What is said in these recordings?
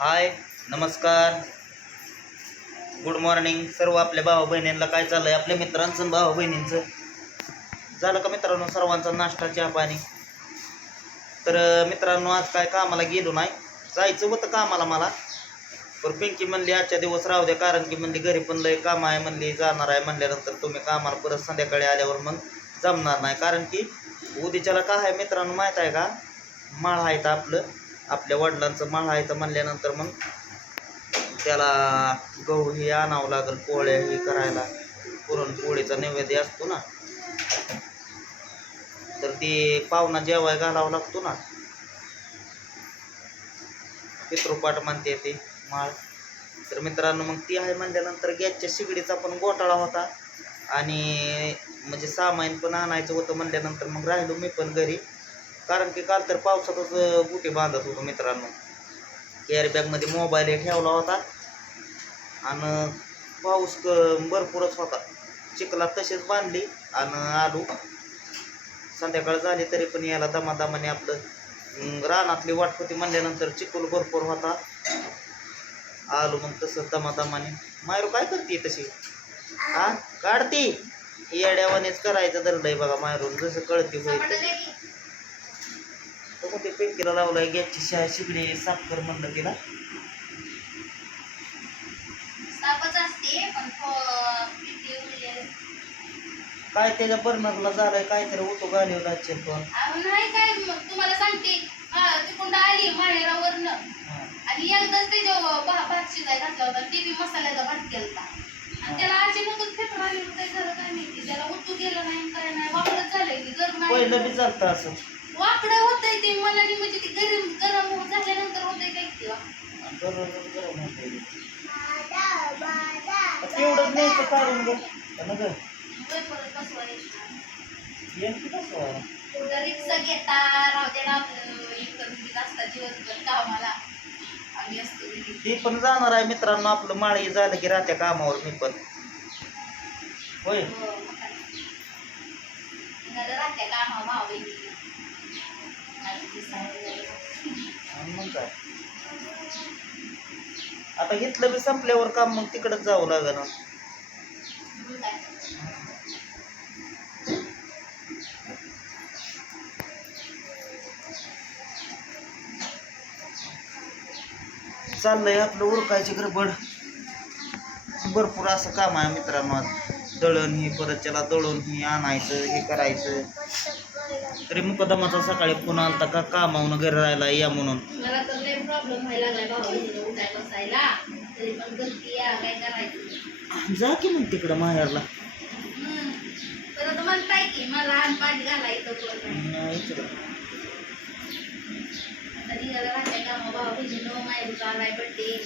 हाय, नमस्कार, good morning सर्व आपल्या भाऊ बहिणींना. काय चाललंय आपल्या मित्रांचं भाऊ बहिणींचं? झालं का मित्रांनो सर्वांचा नाश्ता चहा पाणी? तर मित्रांनो आज काय कामाला गेलो नाही, जायचं होतं कामाला मला, पण पिंकी म्हणली आजच्या दिवस राहू द्या, कारण की म्हणली घरी पण लय काम आहे म्हणली, जाणार आहे म्हणल्यानंतर तुम्ही कामाला परत संध्याकाळी आल्यावर मग जमणार नाही. कारण की उद्याच्याला काय आहे मित्रांनो माहीत आहे का, माळ आहे तर आपल्या वडिलांचं माळ आहे तर म्हणल्यानंतर मग त्याला गहू हे आणावं लागेल, पोळ्या हे करायला, पुरणपोळीचा नैवेद्य असतो ना, तर ते पाहुणा जेवाय घालावं लागतो ना, पितृपाठ म्हणते ते माळ. तर मित्रांनो मग ती आहे म्हणल्यानंतर गॅसच्या शिगडीचा पण घोटाळा होता आणि म्हणजे सामान पण आणायचं होतं म्हणल्यानंतर मग राहिलो मी पण घरी, कारण की काल तर पावसातच बुटी बांधत होतो मित्रांनो. एअरबॅगमध्ये मोबाईल ठेवला होता आणि पाऊस भरपूरच होता, चिखलात तसेच बांधली आणि आलो. संध्याकाळ झाली तरी पण याला दमादमाने आपलं रानातली वाट होती म्हणल्यानंतर चिखल भरपूर होता, आलो मग तसं दमादमाने. मायरू काय करते तशी? हा काढती येड्यावानेच करायचं दरलंय बघा मायरून, जसं कळती होईल तर ते पिंकीला लावलाय गॅसची शिगडी साफ कर म्हणलं तिला. काय त्याच्या बर्नरला झालंय काहीतरी होतो गाडीला पण नाही काय तुम्हाला सांगते, तिकडून आली माहेरावरनं आणि एकदाच त्याच्या भात शिजाय घातला होता, ते बी मसाल्याचा भात केलता आणि त्याला अचानकच फेफर आली होती. काय झालं काय माहिती, त्याला उतू गेलं नाही काय नाही, वाकडच झालंय की गरम पहिलं बी चालतं असं वाकडं होतंय ते मला म्हणजे ते गरम झाल्यानंतर होतंय काय की गरम होते तेवढंच न्यायचं काढून ग परत बसवायचं कसं रिक्षा घेता राहू त्याला आपलं इकडं असतात दिवसभर कामाला आम्ही असतो ती पण जाणार आहे मित्रांनो, आपलं माळी झालं की राहत्या कामावर मी पण होय. राहत्या कामा भाऊ मग काय आता घेतलं बी संपल्यावर काम मग तिकडच जावं लागलं. चाललंय आपलं उरकायची गडबड, भरपूर असं काम आहे मित्रांनो. आज दळण ही परत त्याला दळून ही आणायचं हे करायचं. तरी मुकदमाचा सकाळी फोन आलता का कामावून घरी राहायला या म्हणून. मला तर लय प्रॉब्लेम व्हायला लागलाय भाऊ उठाय बसायला, तरी पण गलती या काय करायचं. जा की मग तिकडं माहेरला. परत म्हणताय की मला आणि पाणी घालायचं निघाला राहत्या काम भाऊ बहिणीनं मायरूचा आलाय बड्डे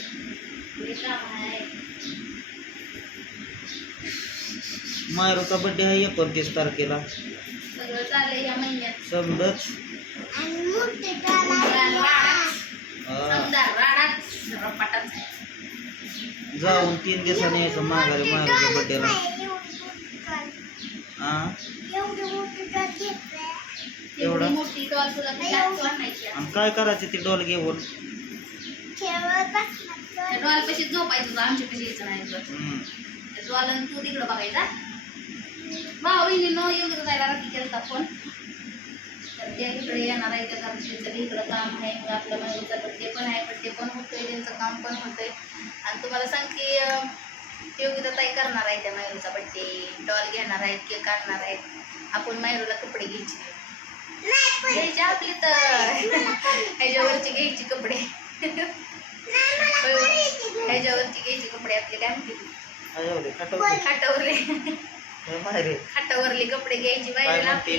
काम आहे. मायरूचा बड्डे आहे 29 तारखेला, सगळं चाललंय या महिन्यात समजच जाऊन 3 दिवसांनी यायचं माघारी मायरूच्या बड्डेला. एवढा आणि काय करायचं ते डॉल घेऊन डॉल कशी झोपायचं आमच्या पैसे यायचं नाही डॉल तू तिकडं बघायचा. भाऊ बहिणीनं एवढं जायला रात्री केलता फोन, तर त्या इकडे येणार आहे त्या त्यांचं इकडं काम आहे, मग आपल्या महिन्याचा बड्डे पण आहे, बड्डे पण होतोय, त्यांचं काम पण होतंय. आणि तुम्हाला सांगते योगिता ताई करणार आहे त्या मायरूचा बड्डे, डॉल घेणार आहेत, केक आणणार आहेत. आपण मायरूला कपडे घ्यायचे आपली तर ह्याच्यावरची घ्यायची कपडे, ह्याच्यावरची घ्यायची कपडे आपले काय म्हणते खाटावरले कपडे घ्यायची बाहेर आपली.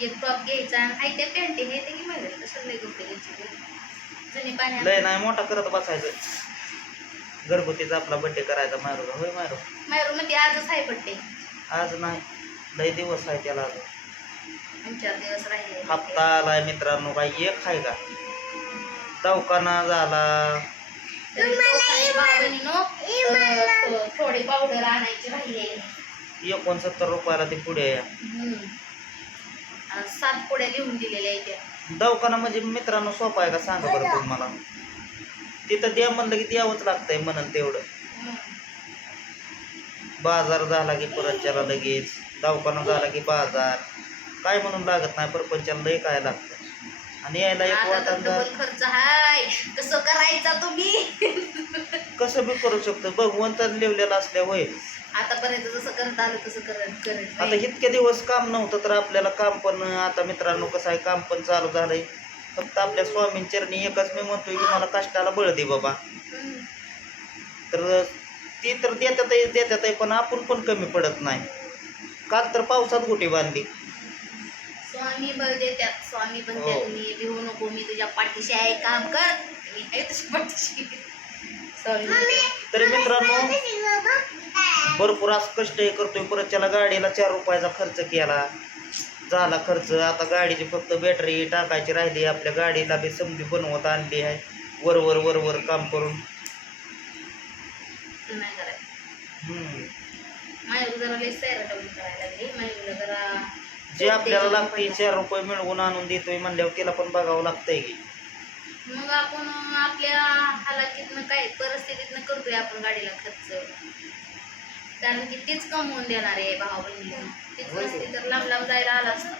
एक टॉप घ्यायचा आणि हाय त्या पॅन्टी हे ते की माहिती सगळे कपडे घ्यायचे जुनी पाण्यात लय नाही मोठा करत बसायचं. घरगुतीचा आपला बड्डे करायचा मायरूला. होय मायरू म्हणजे आजच आहे बड्डे, आज नाही लय दिवस आहे त्याला, अजून 4 दिवस राहिले. हप्ता आलाय मित्रांनो, काही एक आहे का दवाखाना झाला. थोडी पावडर आणायची राहिले, 69 रुपयाला ती पुढे 7 पुड्या लिहून दिलेल्या आहेत. दवाखाना म्हणजे मित्रांनो सोपा आहे का सांगा बरं तुम्ही मला. तिथं द्या म्हणलं की द्यावंच लागतंय म्हणून तेवढं. बाजार झाला की परत त्याला लगेच, दवाखाना झाला की बाजार, काय म्हणून लागत नाही, परपंचाला लय काय लागतं. आणि यायला एक आता तर वाटांना डबल खर्च हाय, कसं करायचा तुम्ही? कसं बी करू शकतो, भगवंताने लिवलेलं असल्या होय. आतापर्यंत जसं करत आलं तसं करत आता इतके दिवस काम नव्हतं तर आपल्याला काम पण, आता मित्रांनो कसं आहे, काम पण चालू झालंय. फक्त आपल्या स्वामींचरणी एकच मी म्हणतोय की मला कष्टाला बळ दे बाबा. तर ती तर देतात पण आपण पण कमी पडत नाही. काल तर पावसात गोटी बांधली. स्वामी बल देत्यात, स्वामी पण हो. मी भिवू नको, मी तुझ्या पाठीशी आहे, काम कर, मी आहे तुझ्या पाठीशी. स्वामी तरी मित्रांनो भरपूर असं कष्ट हे करतोय. परत त्याला गाडीला 4 रुपयाचा खर्च केला, झाला खर्च. आता गाडीची फक्त बॅटरी टाकायची राहिली. आपल्या गाडीला बी समधी बनवत आणली आहे, वर काम करून. नाही करायचं. हम्म. माझ्या जरा लई सैरा डबल करायला लागली. माझ्या जरा जे आपल्याला लागते 4 रुपये मिळवून आणून देतोय म्हणल्यावर तिला पण बघावं लागतंय की. मग आपण आपल्या हालाकीतनं काय परिस्थितीतनं करतोय आपण गाडीला खर्च, कारण की तेच कमवून देणार आहे भावा बहिणीला. तेच नसते तर लांब लांब जायला आला असतं.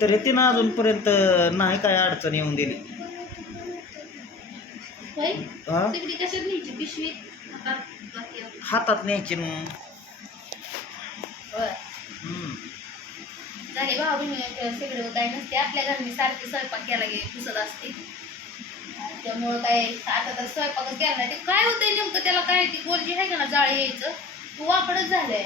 तर तिनं अजूनपर्यंत नाही काय अडचण येऊन दिली. होय, हा? तिकडे कशात न्यायची पिशवीत बाकी हातात न्यायची ना. होय. हम्म. झाले भावा बहिणी सगळे काय नसते. आपल्या घरी सारखी स्वयंपाक केला गेली पुसत असते, त्यामुळं काय आता तर स्वयंपाकच केला नाही. ते काय होतंय नेमकं त्याला, काय ती गोल जी आहे का ना जाळ यायचं, तो वाकडच झालाय.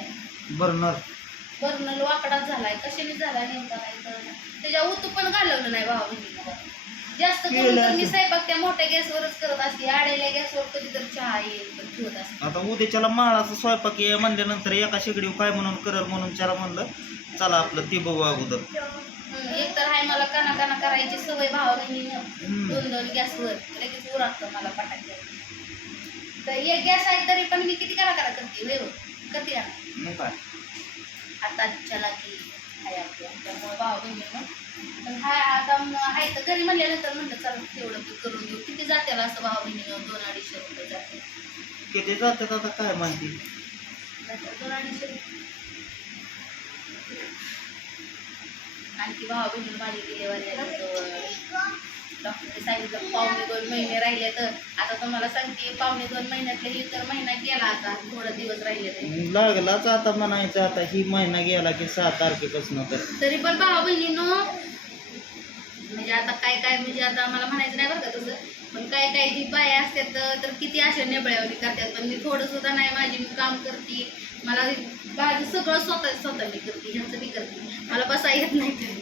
बर्नल वाकडाच झालाय, कशाने झालाय नेमका नाही कळलं. त्याच्या उतू पण घालवलं नाही भावा बहिणीला. जास्त करून तर मी स्वयंपाक त्या मोठ्या गॅसवरच करत असते. आडेल्या गॅसवर कधी तर चहा येईल पण ठेवत असते. आता उद्याच्याला माळाचा स्वयंपाक ये म्हणल्यानंतर एका शेगडीवर काय म्हणून करल म्हणून त्याला म्हणलं चला आपलं ती बघू अगोदर. एक तर आहे मला काना करायची सवय भावा बहिणीनं. 2 गॅसवर लगेच उरागतं मला पटाके. तर एक गॅस आहे तरी पण मी किती करा करते वेळ करते ना. मग काय आता चला की आहे आपल्या, त्यामुळे भावा बहिणीनं पण हाय आता आहे तर घरी म्हणल्यानंतर म्हणलं चला तेवढं करून देऊ. किती जाते असं भावा बहिणीनं? 200-250 रुपये जाते. किती जातात आता काय माहिती. 200-250 रुपये. आणखी भावा बहिणीनं माझी डिलेवरी आली, डॉक्टरने सांगितलं 1.5-2 महिने राहिले. तर आता तुम्हाला सांगते 1.5-2 महिन्यातले ही तर महिना गेला, आता थोडं दिवस राहिले ते लागलाच आता म्हणायचं. आता ही महिना गेला की 6 तारखेपासून तर तरी पण भावा बहिणीनं म्हणजे आता काय म्हणजे आता मला म्हणायचं नाही बरं का तसं, पण काय जी बाया असतात तर किती अशा नेबळ्यावरी करतात. पण मी थोडं सुद्धा नाही, माझी मी काम करते, मला माझं सगळं स्वतः मी करते, ह्यांचं मी करते, मला बसा येत नाही तरी.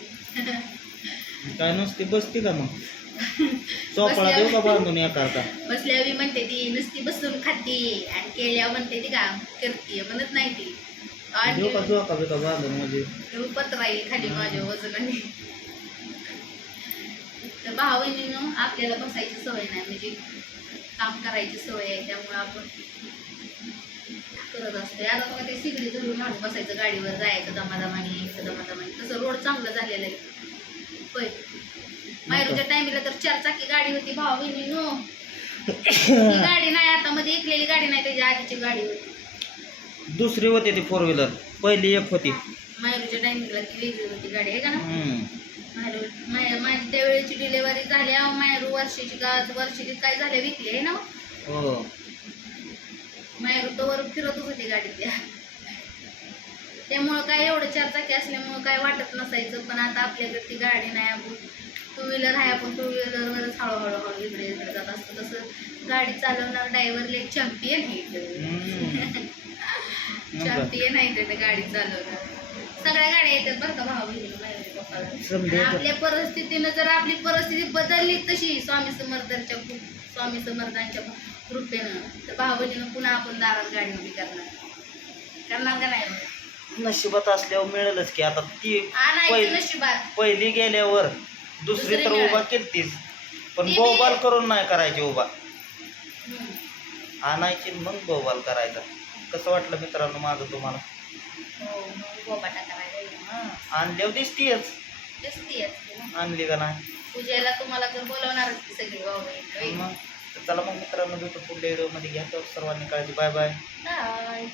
काय नुसती बसती का मग? चोपडा देऊ का बांधून एखादा? बसल्यावर म्हणते ती नुसती बसून खाते, आणि केल्यावर म्हणते ती काम करते म्हणत नाही ती. देऊ का झोका बिका बांधून म्हणजे पत्र राहील खाली माझ्या वजनाने. तर भावा बहिणीनं आपल्याला बसायची सवय नाही, म्हणजे काम करायची सवय आहे, त्यामुळे आपण करत असतो. आता बघा ते सिगडी धरून माणूस बसायचं, गाडीवर जायचं दमादमाने तसं रोड चांगलं झालेलं आहे. होय, मायरूच्या टायमिंगला तर 4 चाकी गाडी होती भावा बहिणीनं. ही गाडी नाही आता, मध्ये ऐकलेली गाडी नाही, त्याच्या आधीची गाडी होती. दुसरी होती ती 4 व्हीलर, पहिली एक होती. मायरूच्या टायमिंगला ती वेगळी होती गाडी आहे का ना. माझी त्यावेळेची डिलेवरी झाल्या, मायरू वर्षाची काय झाल्या विकली आहे ना. हो, मायरू तोवर फिरतच होती गाडीत. त्यामुळं काय एवढं 4 चाकी असल्यामुळं काय वाटत नसायचं. पण आता आपल्याकडे ती गाडी नाही, आपण 2 व्हीलर आहे, आपण 2 व्हीलरवरच हळूहळू इकडे जात असतो. तसं गाडी चालवणार ड्रायव्हर एक चॅम्पियन आहे. चॅम्पियन आहे ते गाडी चालवणार. सगळ्या गाड्या येतात बरं का भावा बहिणीला. आपल्या परिस्थितीनं जर आपली परिस्थिती बदलली तशी स्वामी समर्थांच्या कृपेनं, तर भावा बहिणीनं पुन्हा आपण दारात गाडी उभी करणार का नाही? नशिबात असल्यावर मिळेलच की. आता ती आणायचं नशिबात. पहिली गेल्यावर दुसरी तर उभा केलतीस, पण बोबाल करून नाही करायची उभा, आणायची मग बोबाल करायचा. कसं वाटलं मित्रांनो माझं तुम्हाला? बोबाटा करायला आणल्यावर दिसतीयच, दिसतीयच. आणली का नाही पूजेला तुम्हाला तर बोलवणारच की सगळी भाऊ बहीण. मग तर चला मग मित्रांनो, भेटू पुढल्या व्हिडिओमध्ये. घ्या तर सर्वांनी काळजी. Bye bye. बाय.